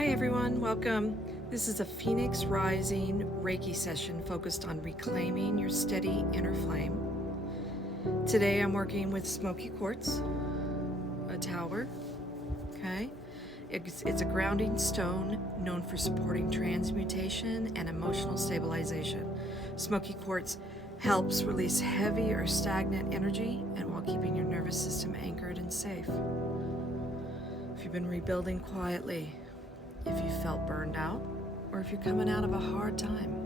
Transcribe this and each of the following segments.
Hi everyone, welcome. This is a Phoenix Rising Reiki session focused on reclaiming your steady inner flame. Today I'm working with Smoky Quartz, a tower, okay? It's a grounding stone known for supporting transmutation and emotional stabilization. Smoky Quartz helps release heavy or stagnant energy and while keeping your nervous system anchored and safe. If you've been rebuilding quietly, if you felt burned out, or if you're coming out of a hard time.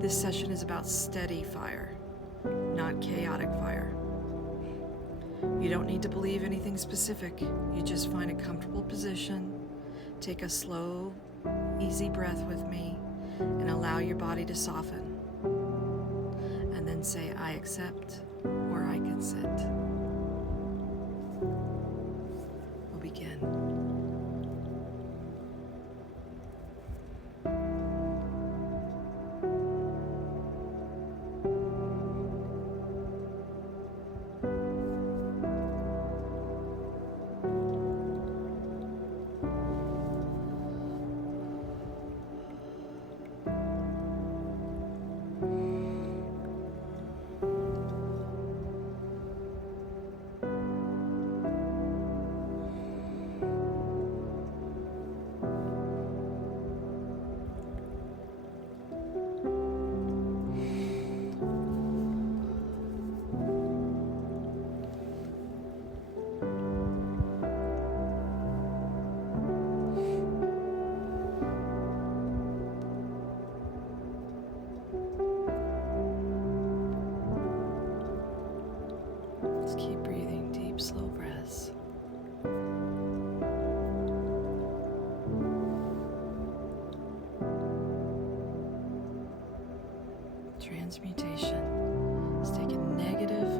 This session is about steady fire, not chaotic fire. You don't need to believe anything specific. You just find a comfortable position, take a slow, easy breath with me, and allow your body to soften. And then say, I accept, or I consent. We'll begin. Just keep breathing deep, slow breaths. Transmutation is taking negative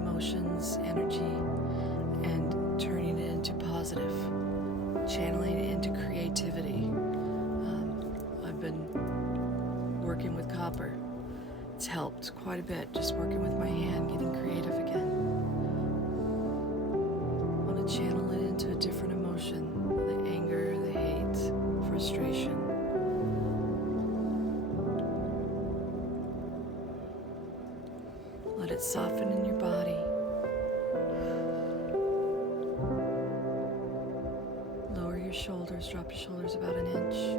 emotions, energy, and turning it into positive, channeling it into creativity. I've been working with copper. It's helped quite a bit, just working with my hand, getting creative again. I want to channel it into a different emotion, the anger, the hate, frustration. Let it soften in your body. Lower your shoulders, drop your shoulders about an inch.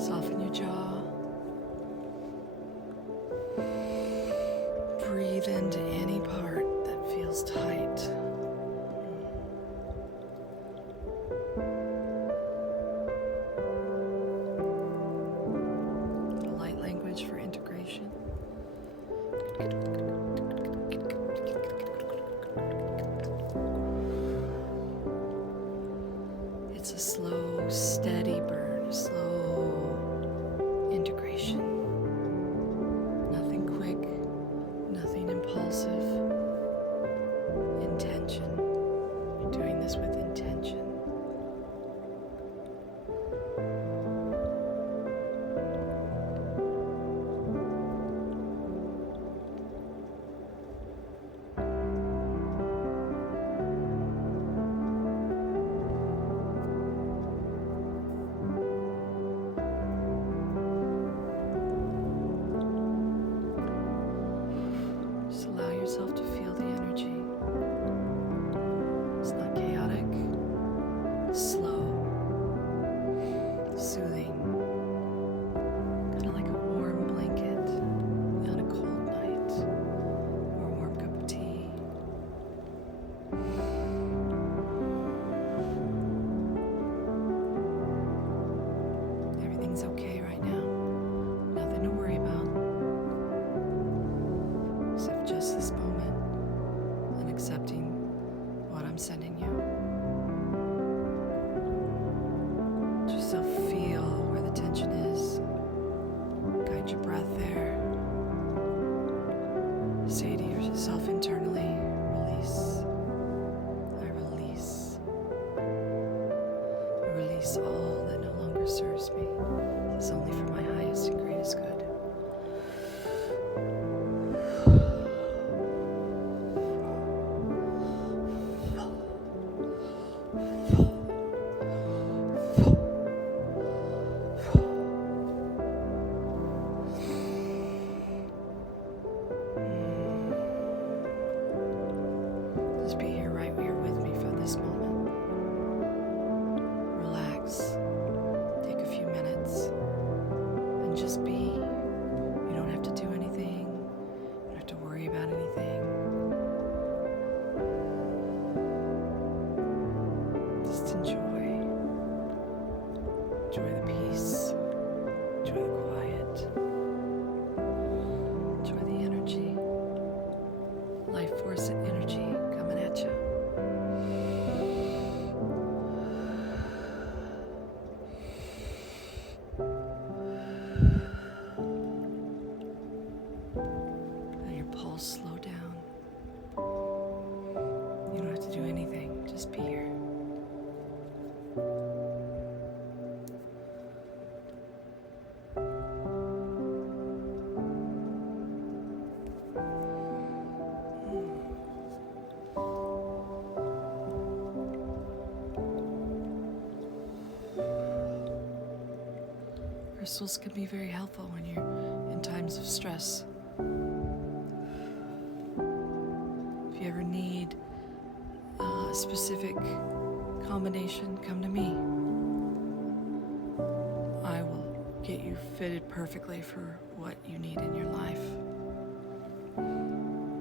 Soften your jaw. Breathe into any part that feels tight. A light language for integration. It's a slow, steady burn, a slow integration. Nothing quick, nothing impulsive. Intention. You're doing this with intention. Just allow yourself to feel the energy. It's not chaotic, slow, soothing, kind of like a warm blanket on a cold night, or a warm cup of tea. Everything's okay right now. Nothing to worry about. Except just this moment and accepting what I'm sending you. Let yourself feel where the tension is. Guide your breath there. Say to yourself internally, release. I release. I release all that no longer serves me. This is only for my highest and greatest good. Just be here right here with me for this moment. Relax. Take a few minutes and just be. You don't have to do anything. You don't have to worry about anything. Just enjoy. Enjoy the peace. Enjoy the quiet. Enjoy the energy. Life force and energy coming at you. Let your pulse slow down. You don't have to do anything, just be here. Crystals can be very helpful when you're in times of stress. If you ever need a specific combination, come to me. I will get you fitted perfectly for what you need in your life.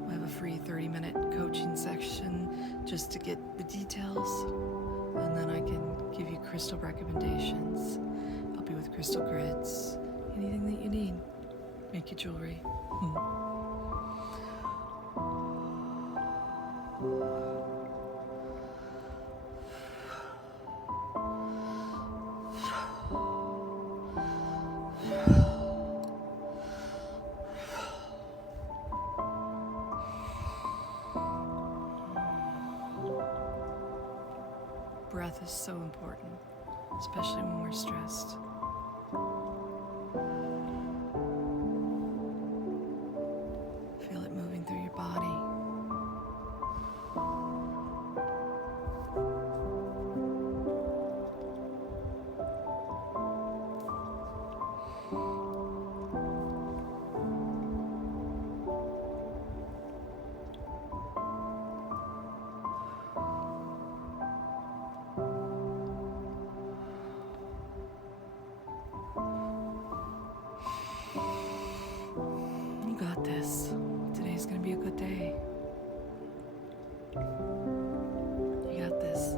We have a free 30-minute coaching section just to get the details, and then I can give you crystal recommendations. With crystal grids, anything that you need. Make you jewelry. Breath is so important, especially when we're stressed. Feel it moving through your body. You got this. Today's gonna be a good day. You got this.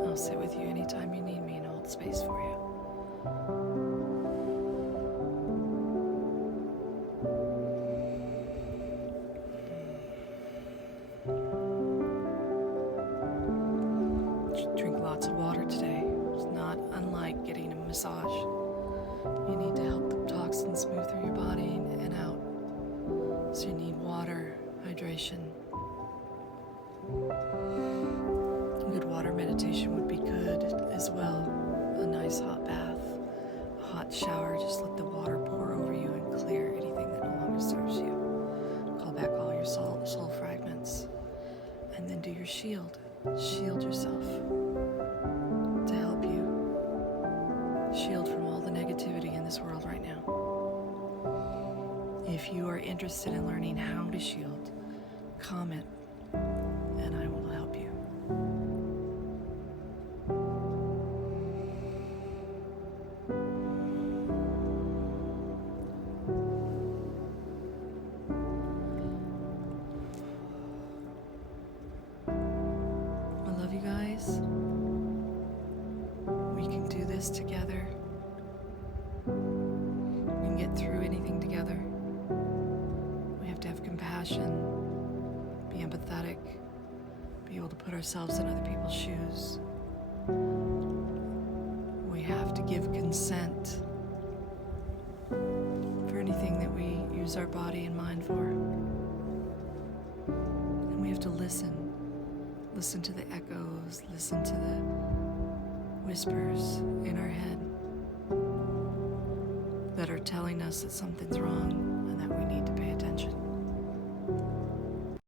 I'll sit with you anytime you need me and hold space for you. Drink lots of water today. It's not unlike getting a massage. You need to help the toxins move through your body and out. So you need water, hydration. A good water meditation would be good as well. A nice hot bath, a hot shower. Just let the water pour over you and clear anything that no longer serves you. Call back all your soul fragments. And then do your shield. Shield yourself to help you shield from all the negativity in this world right now. If you are interested in learning how to shield, comment and I will help you. I love you guys. We can do this together. We can get through anything together. We have to have compassion, be empathetic, be able to put ourselves in other people's shoes. We have to give consent for anything that we use our body and mind for. And we have to listen. Listen to the echoes, listen to the whispers in our head that are telling us that something's wrong and that we need to pay attention.